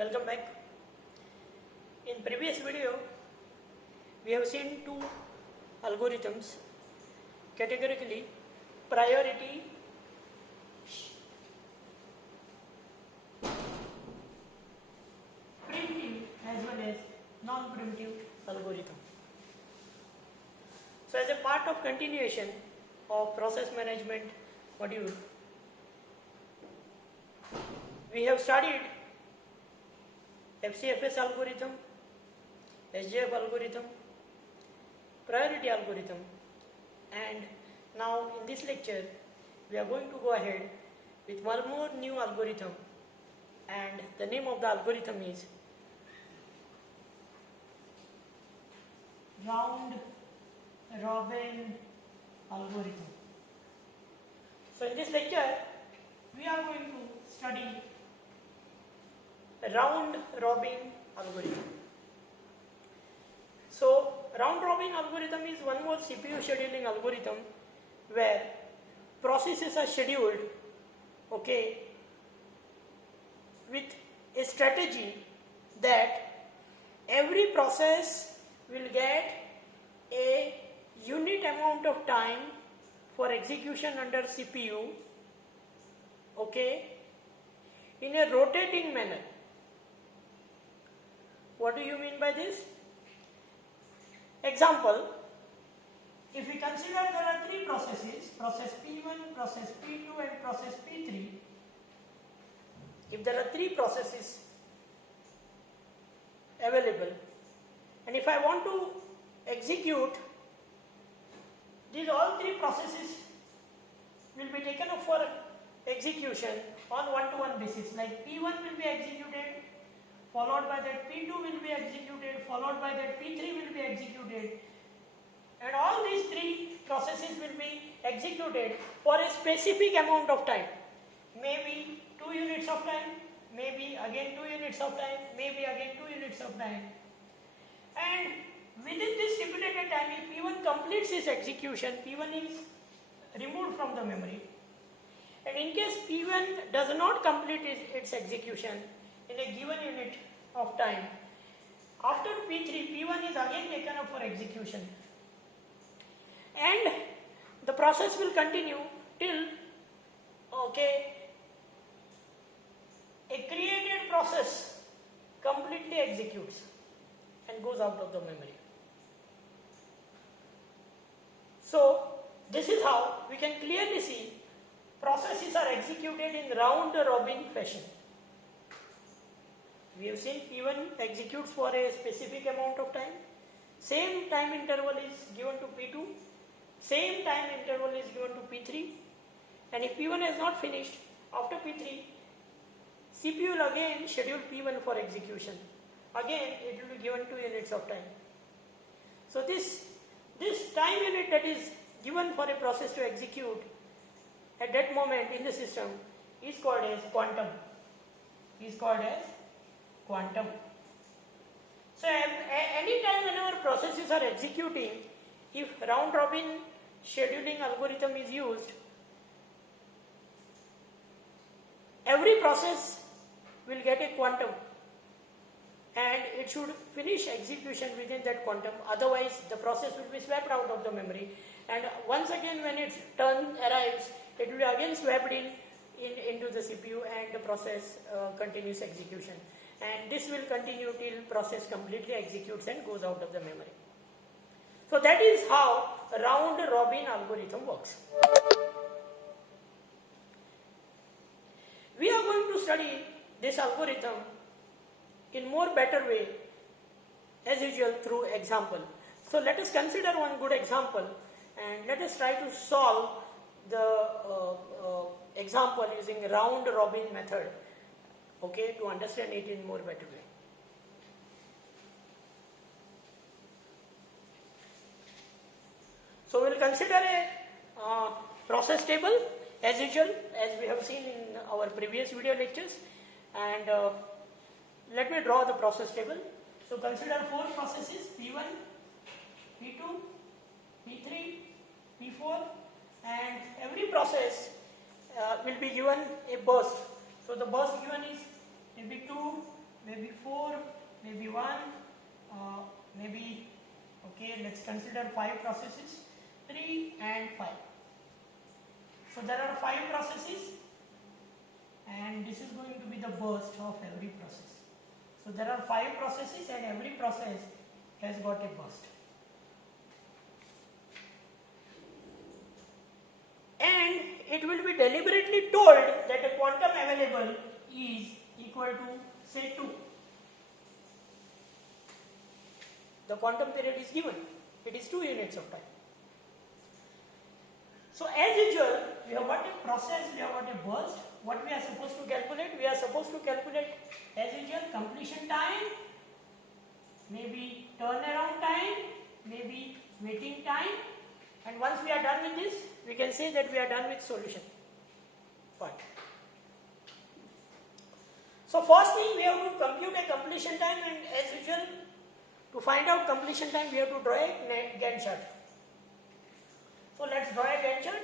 Welcome back. In previous video, we have seen two algorithms categorically: priority preemptive as well as non-preemptive algorithm. So as a part of continuation of process management module, we have studied FCFS algorithm, SJF algorithm, priority algorithm, and now in this lecture we are going to go ahead with one more new algorithm, and the name of the algorithm is round robin algorithm. So in this lecture we are going to study round robin algorithm. So round robin algorithm is one more CPU scheduling algorithm where processes are scheduled, okay, with a strategy that every process will get a unit amount of time for execution under CPU, okay, in a rotating manner. What do you mean by this? Example, if we consider there are three processes, process P1, process P2 and process P3. If there are three processes available, and if I want to execute, these all three processes will be taken up for execution on one-to-one basis. Like P1 will be executed, followed by that P2 will be executed, followed by that P3 will be executed, and all these three processes will be executed for a specific amount of time, maybe 2 units of time, maybe again 2 units of time, maybe again 2 units of time, and within this stipulated time, if P1 completes its execution, P1 is removed from the memory, and in case P1 does not complete its execution in a given unit of time, after P3, P1 is again taken up for execution, and the process will continue till, okay, a created process completely executes and goes out of the memory. So this is how we can clearly see processes are executed in round robin fashion. We have seen P1 executes for a specific amount of time, same time interval is given to P2, same time interval is given to P3, and if P1 has not finished, after P3, CPU will again schedule P1 for execution. Again it will be given 2 units of time. So this time unit that is given for a process to execute at that moment in the system is called as quantum. So any time whenever processes are executing, if round robin scheduling algorithm is used, every process will get a quantum and it should finish execution within that quantum, otherwise the process will be swapped out of the memory, and once again when its turn arrives, it will be again swapped into the CPU and the process continues execution, and this will continue till process completely executes and goes out of the memory. So that is how round robin algorithm works. We are going to study this algorithm in more better way as usual through example. So let us consider one good example and let us try to solve the example using round robin method, okay, to understand it in more better way. So we will consider a process table as usual, as we have seen in our previous video lectures, and let me draw the process table. So consider 4 processes: P1, P2, P3, P4, and every process will be given a burst. So the burst given is maybe 2 maybe 4, maybe 1, maybe, okay, let's consider 5 processes, 3 and 5. So there are 5 processes, and this is going to be the burst of every process. So there are 5 processes and every process has got a burst. And it will be deliberately told that the quantum available is equal to say 2. The quantum period is given. It is 2 units of time. So as usual, we have got a process, we have got a burst. What we are supposed to calculate? We are supposed to calculate as usual completion time, maybe turnaround time, maybe waiting time, and once we are done with this, we can say that we are done with solution part. So first thing, we have to compute a completion time, and as usual, to find out completion time, we have to draw a Gantt chart. So let's draw a Gantt chart.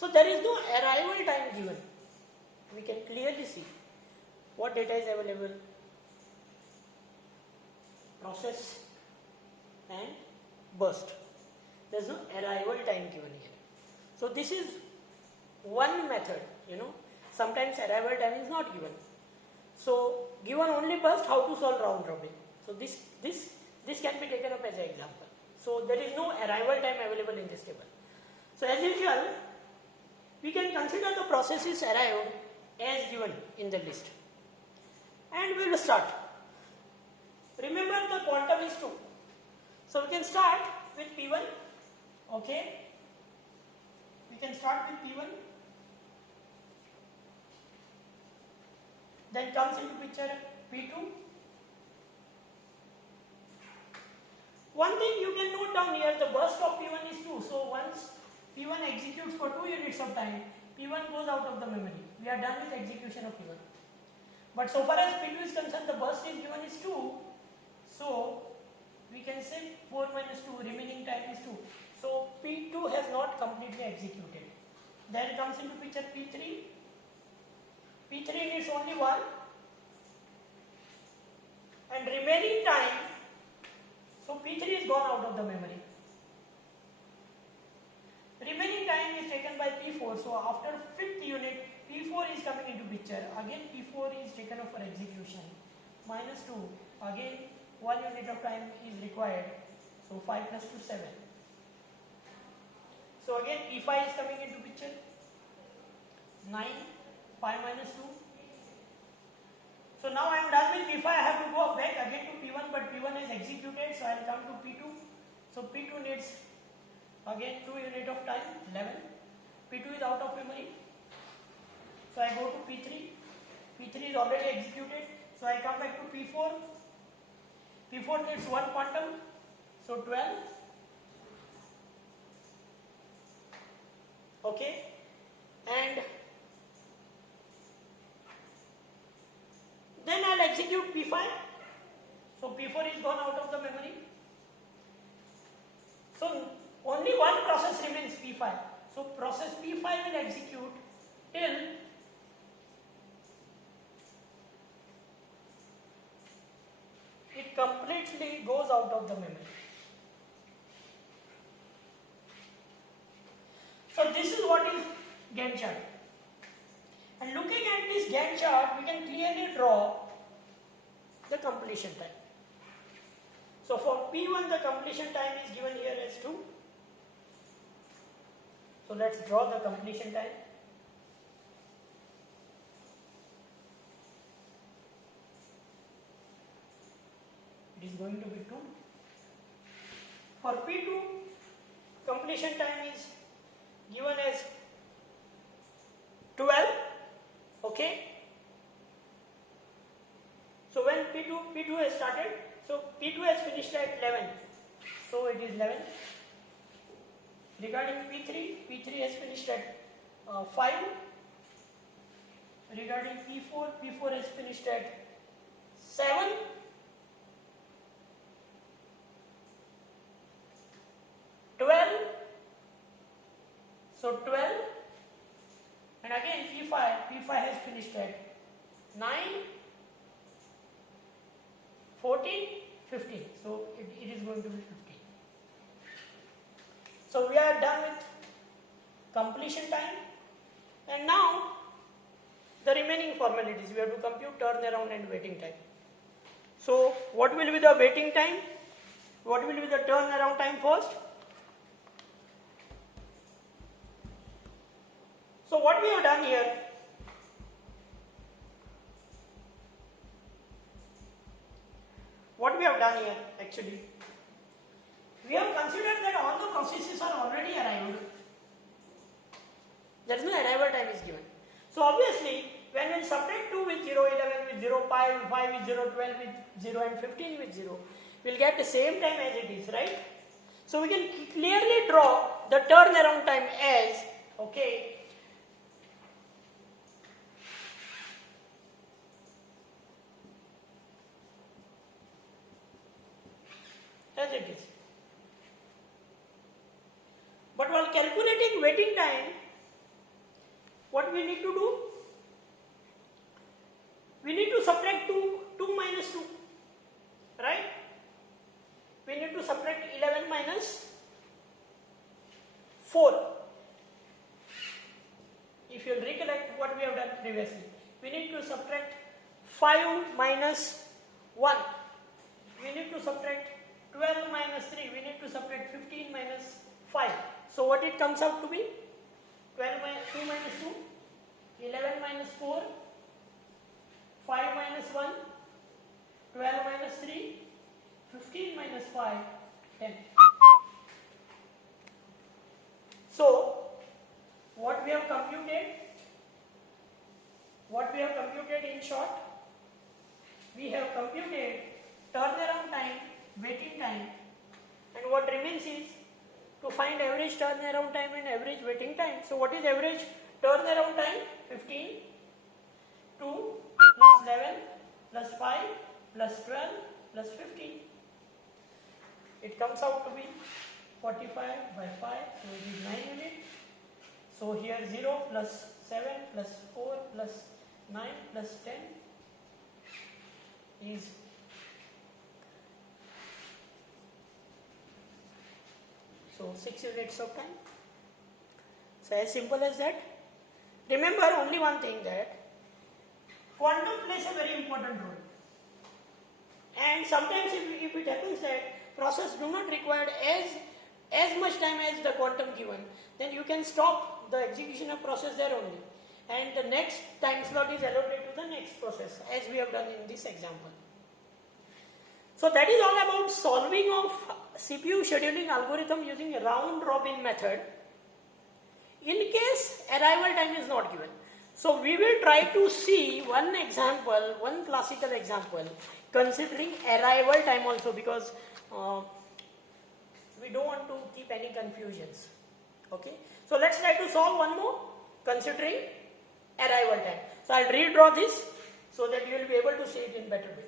So there is no arrival time given. We can clearly see what data is available. Process and burst. There is no arrival time given here. So this is one method, Sometimes arrival time is not given. So given only burst, how to solve round robin. So this can be taken up as an example. So there is no arrival time available in this table. So as usual, we can consider the processes arrived as given in the list. And we will start. Remember the quantum is 2. So we can start with P1. Okay. We can start with P1. Then comes into picture P2. One thing you can note down here, the burst of P1 is 2. So once P1 executes for 2 units of time, P1 goes out of the memory. We are done with execution of P1. But so far as P2 is concerned, the burst is given is 2. So we can say 4 minus 2, remaining time is 2. So P2 has not completely executed. Then comes into picture P3. P3 needs only 1. And remaining time, so P3 is gone out of the memory. Remaining time is taken by P4. So after 5th unit, P4 is coming into picture. Again P4 is taken up for execution. Minus 2. Again 1 unit of time is required. So 5 plus 2, 7. So again P5 is coming into picture. 9. 5 minus 2. So now I am done with P5. I have to go back again to P1, but P1 is executed. So I will come to P2. So P2 needs again 2 unit of time, 11. P2 is out of memory. So I go to P3. P3 is already executed. So I come back to P4. P4 needs 1 quantum. So 12. Okay. And then I'll execute P5. So P4 is gone out of the memory. So only one process remains P5. So process P5 will execute till it completely goes out of the memory. So this is what is Gantt chart. And looking at this Gantt chart, we can clearly draw the completion time. So for P1, the completion time is given here as 2. So let's draw the completion time. It is going to be 2. For P2, completion time is given as 12. Okay. So when P2 has started, so P2 has finished at 11. So it is 11. Regarding P3 has finished at 5. Regarding P4 has finished at 7. So 12, and again P5 has finished at 9, 14, 15. So it is going to be 15. So we are done with completion time, and now the remaining formalities. We have to compute turnaround and waiting time. So what will be the waiting time? What will be the turnaround time first? So what we have done here, actually, we have considered that all the processes are already arrived. There is no arrival time is given. So obviously, when we subtract 2 with 0, 11 with 0, 5 with 0, 12 with 0 and 15 with 0, we will get the same time as it is, right? So we can clearly draw the turnaround time as, okay, as it is. But while calculating waiting time, what we need to do? We need to subtract 2 minus 2, right? We need to subtract 11 minus 4. If you recollect what we have done previously, we need to subtract 5 minus 1. We need to subtract 12 minus 3. We need to subtract 15 minus 5. So what it comes out to be? 2 minus 2, 11 minus 4, 5 minus 1, 12 minus 3, 15 minus 5, 10. So what we have computed in short, we have computed turnaround time, waiting time, and what remains is to find average turnaround time and average waiting time. So what is average turnaround time? 15, 2 plus 11 plus 5 plus 12 plus 15. It comes out to be 45 by 5, so it is 9 units. So here 0 plus 7 plus 4 plus 9 plus 10 is 6 units of time. So as simple as that. Remember only one thing, that quantum plays a very important role. And sometimes if it happens that process do not require as much time as the quantum given, then you can stop the execution of process there only. And the next time slot is allocated to the next process, as we have done in this example. So that is all about solving of CPU scheduling algorithm using a round robin method in case arrival time is not given. So we will try to see one example, one classical example considering arrival time also, because we don't want to keep any confusions. Okay, so let's try to solve one more considering arrival time. So I'll redraw this so that you will be able to see it in better way.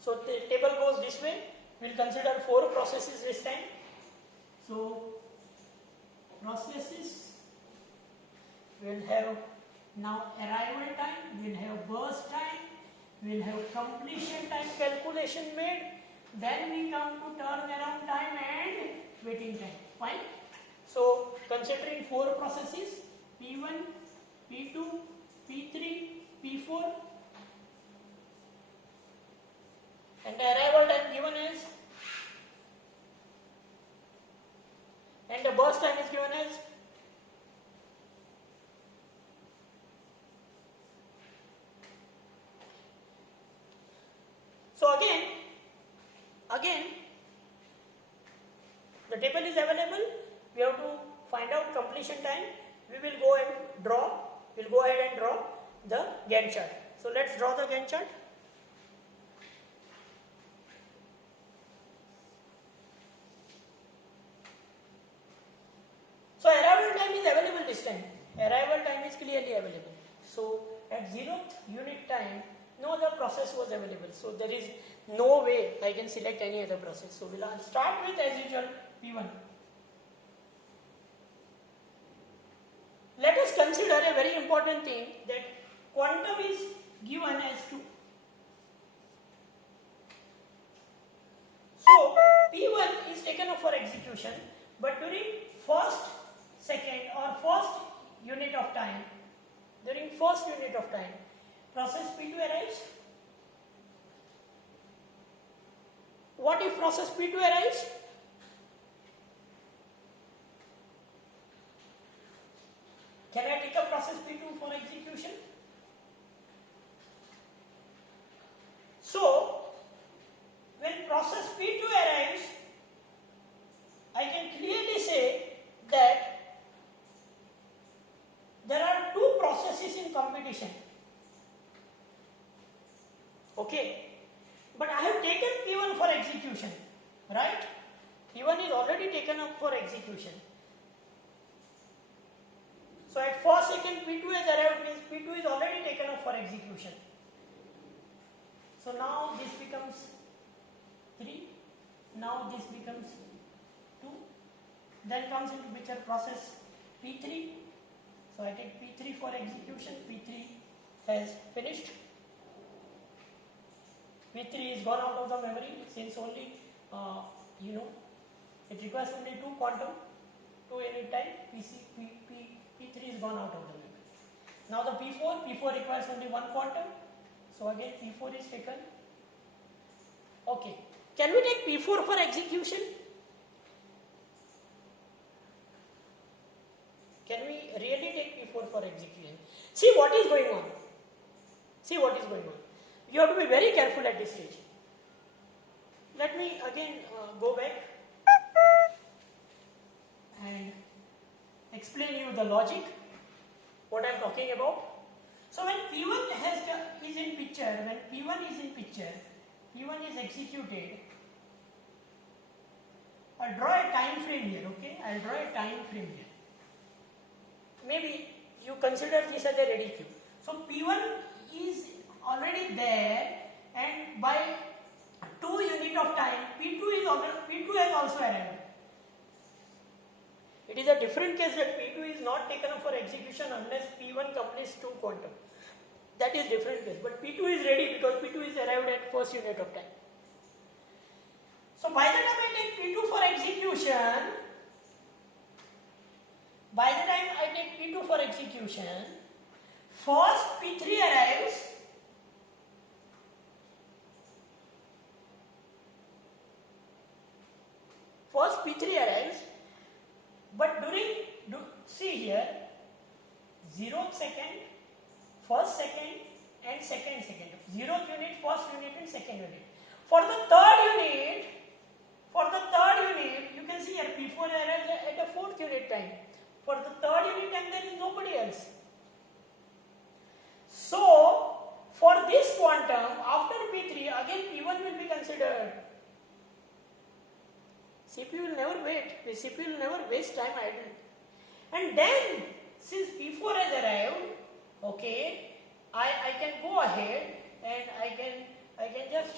So the table goes this way. We'll consider 4 processes this time. So processes will have now arrival time, we'll have burst time, we'll have completion time calculation made, then we come to turnaround time and waiting time. Fine. So considering 4 processes, P1, P2, P3, P4, and the arrival time given is, and the burst time is given as again the table is available. We have to find out completion time. We will go and draw. We'll go ahead and draw the Gantt chart. So let's draw the Gantt chart. So arrival time is available this time. Arrival time is clearly available. So at 0th unit time, no other process was available. So there is no way I can select any other process. So we'll start with, as usual, P1. Let us consider a very important thing, that quantum is given as 2. So P1 is taken up for execution, but during first, second or first unit of time, process P2 arrives. What if process P2 arrives? Can I take a process P2 for execution? So, when process P2 arrives, I can clearly say that there are two processes in competition. Okay, but I have taken P1 for execution, right? P1 is already taken up for execution. So at first second P2 has arrived, means P2 is already taken up for execution. So now this becomes 3, now this becomes 2, then comes into picture process P3. So I take P3 for execution, P3 has finished. P3 is gone out of the memory since only, it requires only 2 quantum, 2 unit time, P3 is gone out of the memory. Now the P4 requires only 1 quantum, so again P4 is taken. Okay, can we take P4 for execution? Can we really take P4 for execution? See what is going on. You have to be very careful at this stage. Let me again go back and explain you the logic, what I am talking about. So when P1 is in picture, P1 is executed. I'll draw a time frame here, okay? Maybe you consider this as a ready queue. So P1 is already there, and by 2 unit of time, P2 has also arrived. It is a different case that P2 is not taken up for execution unless P1 completes 2 quantum. That is different case. But P2 is ready because P2 is arrived at first unit of time. So by the time I take P2 for execution, first P3 arrives. But see here, 0th second, first second and second. 0th unit, first unit and second unit. For the third unit, you can see here P4 arrives at the 4th unit time. For the third unit time, there is nobody else. So, for this quantum, after P3, again P1 will be considered. CPU will never wait. The CPU will never waste time idle. And then, since P4 has arrived, okay, I can go ahead and I can just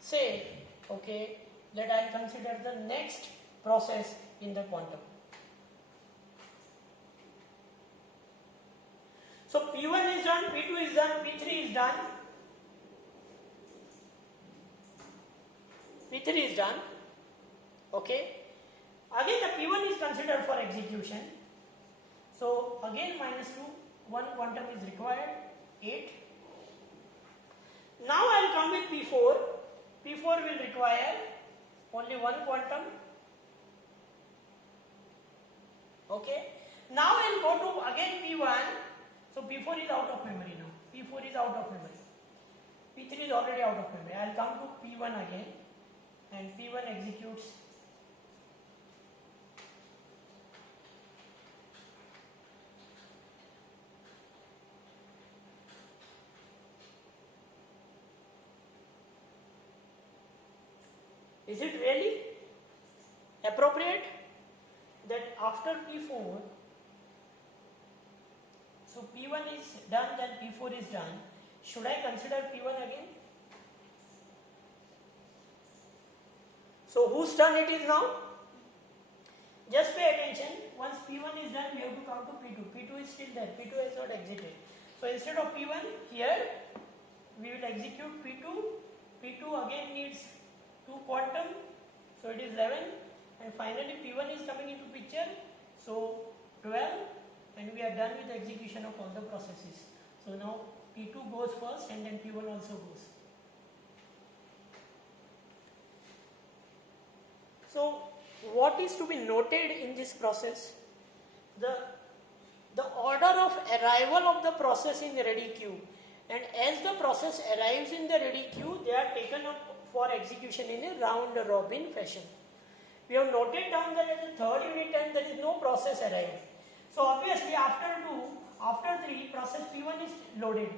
say, okay, that I consider the next process in the quantum. So P1 is done, P2 is done, P3 is done. P3 is done. Okay. Again the P1 is considered for execution. So again -2, 1 quantum is required, 8. Now I will come with P4. P4 will require only 1 quantum. Okay. Now I will go to again P1. So P4 is out of memory now. P4 is out of memory. P3 is already out of memory. I will come to P1 again and P1 executes Is it really appropriate that after P4, so P1 is done, then P4 is done, should I consider P1 again? So whose turn it is now? Just pay attention, once P1 is done, we have to come to P2. P2 is still there, P2 has not exited. So instead of P1, here we will execute P2. P2 again needs 2 quantum, so it is 11, and finally P1 is coming into picture, so 12, and we are done with the execution of all the processes. So now P2 goes first and then P1 also goes. So what is to be noted in this process? The order of arrival of the process in the ready queue, and as the process arrives in the ready queue, they are taken up for execution in a round robin fashion. We have noted down that at the third unit time there is no process arrived. So obviously after 3 process P1 is loaded.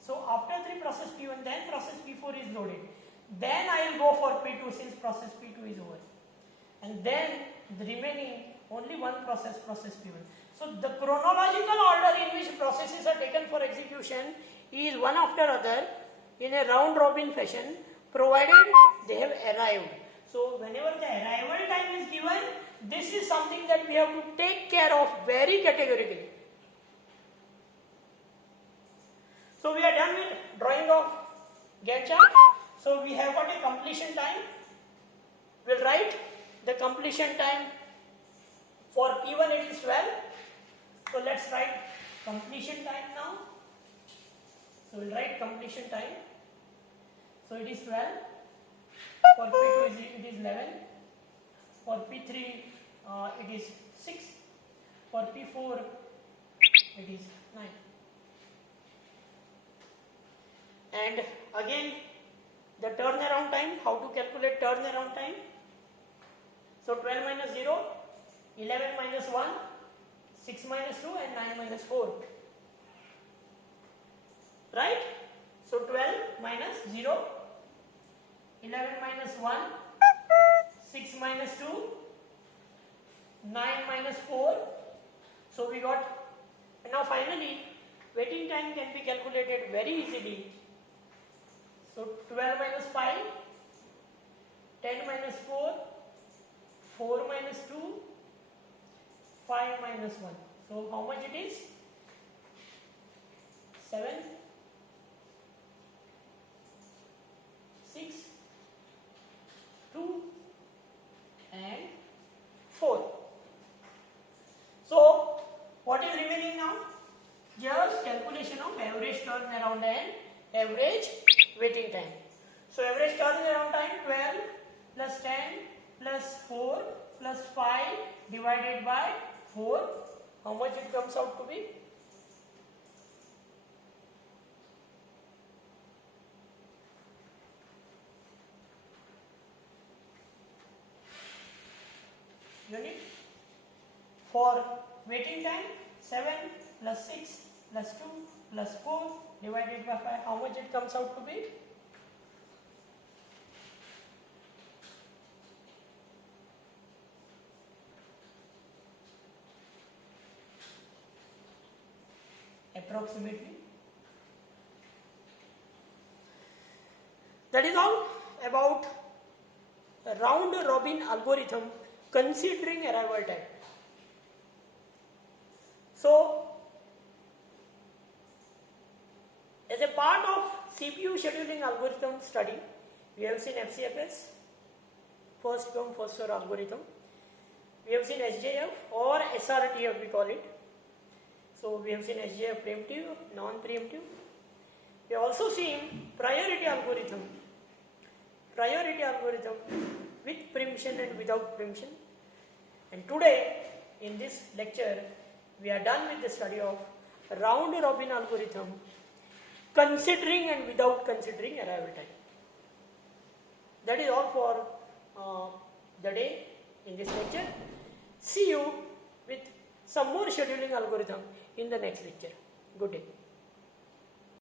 So after 3 process P1, then process P4 is loaded. Then I will go for P2 since process P2 is over. And then the remaining only one process P1. So the chronological order in which processes are taken for execution is one after other in a round robin fashion, provided they have arrived. So whenever the arrival time is given, this is something that we have to take care of very categorically. So we are done with drawing of Gantt chart. So we have got a completion time. We'll write the completion time for P1 it is 12. So let's write completion time now. So we'll write completion time. So it is 12. For P2 it is 11. For P3 it is 6. For P4 it is 9. And again the turnaround time, how to calculate turnaround time? So 12 minus 0, 11 minus 1, 6 minus 2 and 9 minus 4. Right? So 12 minus 0, 11 minus 1, 6 minus 2, 9 minus 4. So we got, and now finally waiting time can be calculated very easily. So 12 minus 5, 10 minus 4, 4 minus 2, 5 minus 1. So how much it is? 7, 6, 2 and 4. So what is remaining now? Just calculation of average turnaround and average waiting time. So average turnaround time 12 plus 10 plus 4 plus 5 divided by 4. How much it comes out to be? Unit. For waiting time 7 plus 6 plus 2 plus 4 divided by 5, how much it comes out to be? Approximately. That is all about a round robin algorithm considering arrival time. So as a part of CPU scheduling algorithm study, we have seen FCFS, first come first serve algorithm. We have seen SJF or SRTF we call it. So we have seen SJF preemptive, non-preemptive. We have also seen priority algorithm with preemption and without preemption. And today in this lecture we are done with the study of round robin algorithm considering and without considering arrival time. That is all for the day in this lecture. See you with some more scheduling algorithm in the next lecture. Good day.